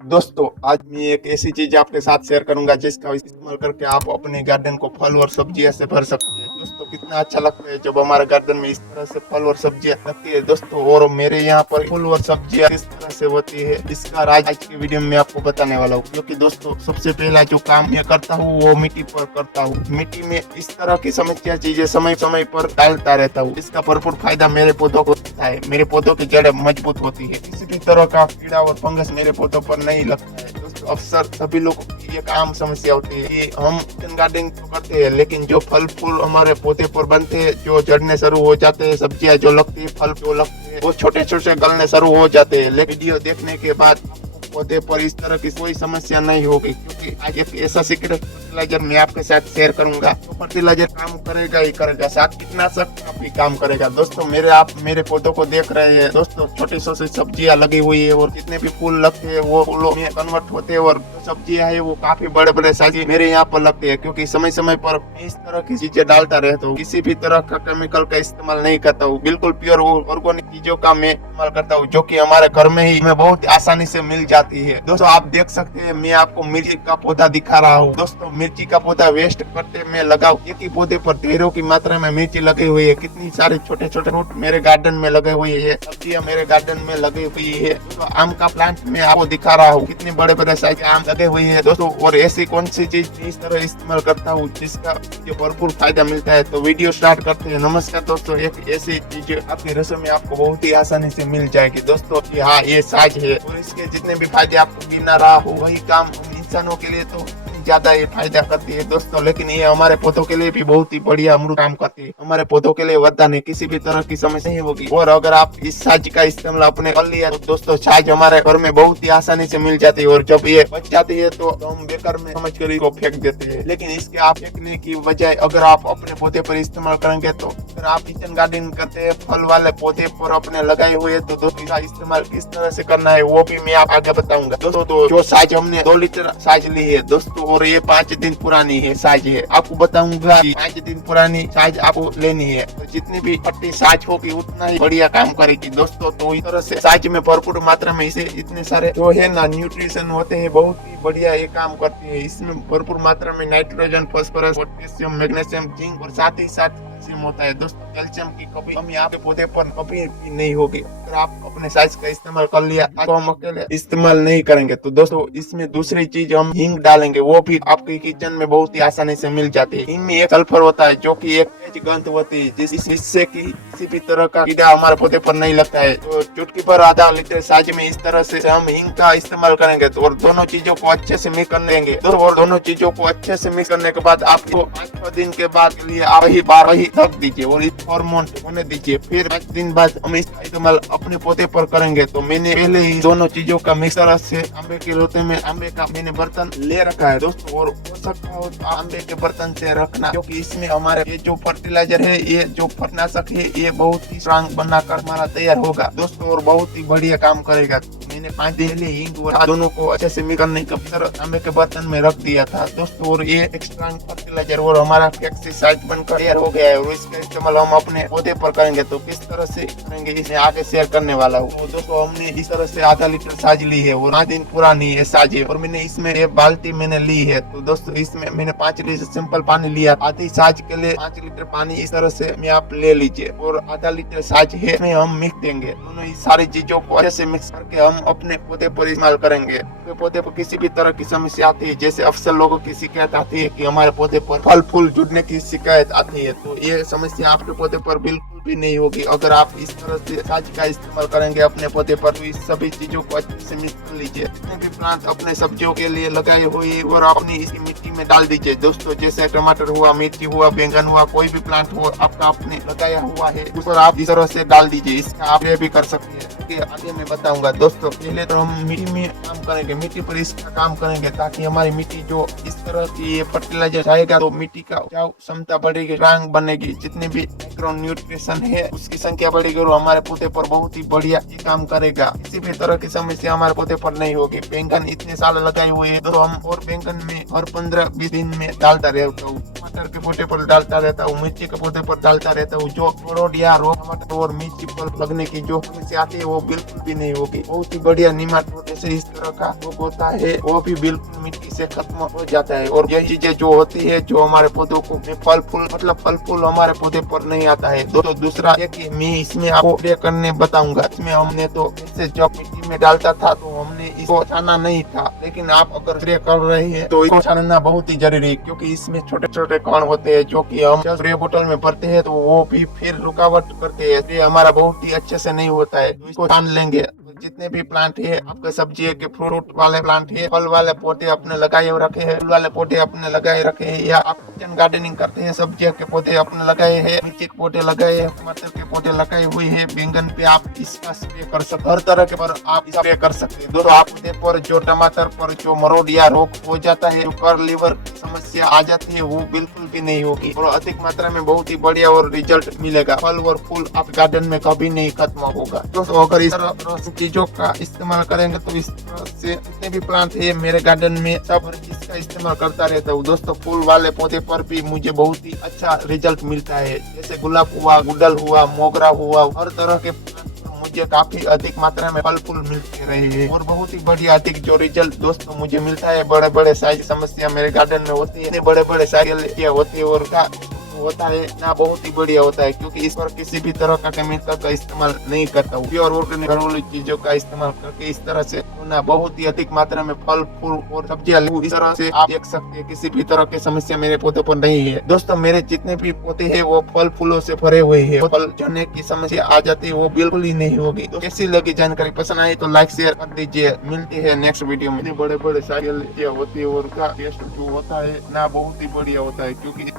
दोस्तों, आज मैं एक ऐसी चीज आपके साथ शेयर करूंगा जिसका इस्तेमाल करके आप अपने गार्डन को फल और सब्जियां से भर सकते हैं। दोस्तों, कितना अच्छा लगता है जब हमारे गार्डन में इस तरह से फल और सब्जियां लगती है दोस्तों। और मेरे यहाँ पर फल और सब्जियां किस तरह से होती है इसका राज आज की वीडियो में आपको बताने वाला हूँ। क्योंकि दोस्तों, सबसे पहला जो काम मैं करता हूँ वो मिट्टी पर करता हूँ। मिट्टी में इस तरह की समस्या चीजें समय समय पर डालता रहता हूँ। इसका भरपूर फायदा मेरे पौधों को होता है। मेरे पौधों की जड़ें मजबूत होती है, किसी भी तरह का कीड़ा और फंगस मेरे पौधों पर नहीं लगता है। दोस्तों, अक्सर सभी लोगों की एक आम समस्या होती है कि हम किचन गार्डनिंग तो करते हैं, लेकिन जो फल फूल हमारे पौधे पर बनते हैं, जो जड़ने शुरू हो जाते हैं, सब्जियां जो लगती है, फल जो लगते हैं, वो छोटे छोटे गलने शुरू हो जाते हैं। लेकिन वीडियो देखने के बाद पौधे पर इस तरह की कोई समस्या नहीं होगी, क्योंकि आज एक ऐसा सीक्रेट फर्टिलाइजर मैं आपके साथ शेयर करूंगा। तो फर्टिलाइजर काम करेगा ही करेगा, साथ कीटनाशक भी काम करेगा। दोस्तों, आप मेरे पौधों को देख रहे हैं। दोस्तों, छोटी छोटी सब्जियां लगी हुई है और जितने भी फूल लगते हैं वो फूलों में कन्वर्ट होते हैं, और जो सब्जियां है वो काफी बड़े बड़े साइज मेरे यहाँ पर लगते हैं। क्योंकि समय समय पर मैं इस तरह की चीजें डालता रहता हूँ। किसी भी तरह का केमिकल का इस्तेमाल नहीं करता हूँ। बिल्कुल प्योर ऑर्गेनिक चीजों का मैं इस्तेमाल करता हूँ, जो की हमारे घर में ही हमें बहुत आसानी से मिल जाती है। दोस्तों, आप देख सकते हैं मैं आपको मिर्ची का पौधा दिखा रहा हूँ। दोस्तों, मिर्ची का पौधा वेस्ट करते मैं लगाऊ। एक ही पौधे पर ढेरों की मात्रा में मिर्ची लगी हुई है। कितनी सारे छोटे छोटे फ्रूट मेरे गार्डन में लगे हुए है, सब्जियां मेरे गार्डन में लगी हुई है। तो आम का प्लांट मैं आपको दिखा रहा हूँ, कितने बड़े बड़े साइज आम लगे हुए हैं। दोस्तों, और ऐसी कौन सी चीज इस तरह इस्तेमाल करता हूँ जिसका मुझे भरपूर फायदा मिलता है। तो वीडियो स्टार्ट करते हैं। नमस्कार दोस्तों, एक ऐसी चीज आपकी रसोई में आपको बहुत ही आसानी से मिल जाएगी। दोस्तों, हाँ, ये साज है और इसके जितने भी फायदे आपको गिना रहा हो वही काम हम इंसानों के लिए तो ज्यादा ये फायदा करती है दोस्तों, लेकिन ये हमारे पौधों के लिए भी बहुत ही बढ़िया अमृत काम करती है। हमारे पौधों के लिए वरदान है, किसी भी तरह की समस्या नहीं होगी। और अगर आप इस साज का इस्तेमाल अपने कर लिया तो दोस्तों, साज हमारे घर में बहुत ही आसानी से मिल जाती है। और जब ये बच जाती है तो हम बेकार में समझ कर इसको फेंक देते हैं। लेकिन इसके आप फेंकने की बजाय अगर आप अपने पौधे पर इस्तेमाल करेंगे, तो अगर आप किचन गार्डनिंग करते हैं, फल वाले पौधे पर अपने लगाए हुए, तो दोस्तों इसका इस्तेमाल किस तरह से करना है वो भी मैं आप आगे बताऊंगा। दोस्तों, तो जो साज हमने 2 लीटर साज ली है दोस्तों, और ये 5 दिन पुरानी है साज है, आपको बताऊंगा 5 दिन पुरानी साज आपको लेनी है। तो जितनी भी पट्टी साज होगी उतना ही बढ़िया काम करेगी दोस्तों। तो इस तरह से साज में भरपूर मात्रा में इसे इतने सारे जो है ना न्यूट्रिशन होते हैं, बहुत ही बढ़िया ये काम करती है। इसमें भरपूर मात्रा में nitrogen, phosphorus, potassium, magnesium, zinc और साथ ही साथ कैल्शियम होता है। दोस्तों, कैल्शियम की कमी आपके पौधे पर कभी भी नहीं होगी अगर आप अपने साइज का इस्तेमाल कर लिया। तो हम अकेले इस्तेमाल नहीं करेंगे। तो दोस्तों, इसमें दूसरी चीज हम हींग डालेंगे, वो भी आपके किचन में बहुत ही आसानी से मिल जाती है। हींग में एक सल्फर होता है जो कि एक तेज गंध होती है, जिससे कि किसी भी तरह का कीड़ा हमारे पौधे पर नहीं लगता है। तो चुटकी पर आधा लीटर साइज में इस तरह से हम हींग का इस्तेमाल करेंगे। तो और दोनों चीजों को अच्छे से मिक्स कर लेंगे। तो और दोनों चीजों को अच्छे से मिक्स करने के बाद आपको 5 दिन के बाद के लिए आप वही ढक दीजिए और इस हार्मोन होने दीजिए। फिर 5 दिन बाद हम इसका इस्तेमाल अपने पौधे पर करेंगे। तो मैंने पहले ही दोनों चीजों का मिक्सर से आंबे के लोटे में आंबे का मैंने बर्तन ले रखा है दोस्तों। और हो सकता हो तो आंबे के बर्तन से रखना, क्योंकि इसमें हमारे ये जो फर्टिलाइजर है, ये जो कीटनाशक है, ये बहुत ही स्ट्रांग बनाकर हमारा तैयार होगा दोस्तों, और बहुत ही बढ़िया काम करेगा। मैंने 5 दिन पहले हींग और दोनों को अच्छे से मिक्स करने का आंबे के बर्तन में रख दिया था दोस्तों। और ये एक स्ट्रांग फर्टिलाइजर और हमारा पेस्टिसाइड बनकर तैयार हो गया है। और इसका इस्तेमाल हम अपने पौधे पर करेंगे। तो किस तरह से करेंगे इसे आगे शेयर करने वाला हूँ। तो दोस्तों, हमने इस तरह से आधा लीटर साज ली है और 5 दिन पुरानी है साज है, और मैंने इसमें एक बाल्टी मैंने ली है। तो दोस्तों, इसमें मैंने 5 लीटर सिंपल पानी लिया। आधी साज के लिए 5 लीटर पानी इस तरह से में आप ले लीजिए, और आधा लीटर साज है में हम मिक्स देंगे। दोनों ही सारी चीजों को अच्छे से मिक्स करके हम अपने पौधे पर इस्तेमाल करेंगे। तो पौधे पर किसी भी तरह की समस्या आती है, जैसे अक्सर लोगों की शिकायत आती है कि हमारे पौधे पर फल फूल जुड़ने की शिकायत आती है, तो ये समस्या आपके पौधे पर बिल्कुल भी नहीं होगी अगर आप इस तरह से साज का इस्तेमाल करेंगे अपने पौधे पर। तो इस सभी चीजों को अच्छे से मिक्स कर लीजिए। जितने भी प्लांट अपने सब्जियों के लिए लगाए हुए और अपनी इसी मिट्टी में डाल दीजिए दोस्तों। जैसे टमाटर हुआ, मिर्ची हुआ, बैंगन हुआ, कोई भी प्लांट हुआ आपका आपने लगाया हुआ है, उस पर आप इस तरह से डाल दीजिए। इसका आप ये भी कर सकते हैं, आगे मैं बताऊंगा दोस्तों। पहले तो हम मिट्टी में काम करेंगे, मिट्टी पर इसका काम करेंगे, ताकि हमारी मिट्टी जो इस तरह की फर्टिलाइजर आएगा तो मिट्टी का उपजाऊ क्षमता बढ़ेगी, रंग बनेगी। जितने भी माइक्रो न्यूट्रिशन है उसकी संख्या बढ़ेगी और हमारे पौधे पर बहुत ही बढ़िया ये काम करेगा। किसी भी तरह की समस्या हमारे पौधे पर नहीं होगी। बैंगन इतने साल लगाए हुए हैं तो हम और बैंगन में हर 15-20 दिन में डालता रहता हूँ। टमाटर के पौधे पर डालता रहता हूँ, मिर्ची के पौधे पर डालता रहता हूँ। जो रोड या रोग टमाटर और मिर्ची पर लगने की जो समस्या आती है वो बिल्कुल भी नहीं होगी। बहुत ही बढ़िया निमाटोड से इस तरह का रोग होता है वो भी बिल्कुल मिट्टी से खत्म हो जाता है। और यही चीजें जो होती है जो हमारे पौधों को फल फूल हमारे पौधे पर नहीं आता है। दोस्तों दूसरा है कि मैं इसमें आपको स्प्रे करने बताऊंगा। इसमें हमने तो इसे जब मिट्टी में डालता था तो हमने इसको छाना नहीं था, लेकिन आप अगर स्प्रे कर रहे हैं तो इसको छानना बहुत ही जरूरी है, क्योंकि इसमें छोटे छोटे कण होते हैं जो कि हम स्प्रे बोतल में भरते हैं तो वो भी फिर रुकावट करते हैं। ये हमारा बहुत ही अच्छे से नहीं होता है। तो इसको छान लेंगे। जितने भी प्लांट है आपके सब्जी के फ्रूट वाले प्लांट है, फल वाले पौधे अपने लगाए रखे हैं, फूल वाले पौधे अपने लगाए रखे हैं, या आप किचन गार्डनिंग करते हैं सब्जियों के पौधे अपने लगाए हैं, मिर्ची के पौधे लगाए हैं, टमाटर के पौधे लगाए हुए हैं, बैंगन पे आप इसका स्प्रे कर सकते, हर तरह के पर आप स्प्रे कर सकते हैं। दोस्तों आपके पर जो टमाटर पर जो मरोड़ या रोग हो जाता है, जो कर लीवर समस्या आ जाती है, वो बिल्कुल भी नहीं होगी और अधिक मात्रा में बहुत ही बढ़िया और रिजल्ट मिलेगा। फल और फूल आप गार्डन में कभी नहीं खत्म होगा। दोस्तों अगर इस तरह चीजों का इस्तेमाल करेंगे तो इस तरह से जितने भी प्लांट है मेरे गार्डन में सब इसका इस्तेमाल करता रहता हूँ। दोस्तों फूल वाले पौधे पर भी मुझे बहुत ही अच्छा रिजल्ट मिलता है, जैसे गुलाब हुआ, गुड़हल हुआ, मोगरा हुआ, हर तरह के मुझे काफी अधिक मात्रा में फल फूल मिलते रहे हैं और बहुत ही बढ़िया अधिक जो रिजल्ट दोस्तों मुझे मिलता है। बड़े बड़े साइज समस्या मेरे गार्डन में होती है, बड़े बड़े साइज होती है और होता है ना बहुत ही बढ़िया होता है, क्योंकि इस पर किसी भी तरह का केमिकल का इस्तेमाल नहीं करता हूँ। प्योर ऑर्गेनिक घरेलू चीजों का इस्तेमाल करके इस तरह से ना बहुत ही अधिक मात्रा में फल फूल और सब्जियां इस तरह से आप देख सकते हैं। किसी भी तरह की समस्या मेरे पौधों पर नहीं है। दोस्तों मेरे जितने भी पौधे हैं वो फल फूलों से भरे हुए हैं, फल झड़ने की समस्या आ जाती है वो बिल्कुल ही नहीं होगी। तो कैसी लगी जानकारी, पसंद आई तो लाइक शेयर कर दीजिए। मिलते हैं नेक्स्ट वीडियो में। बड़े बड़े साइकिल होती है और उसका टेस्ट जो होता है ना बहुत ही बढ़िया होता है, क्योंकि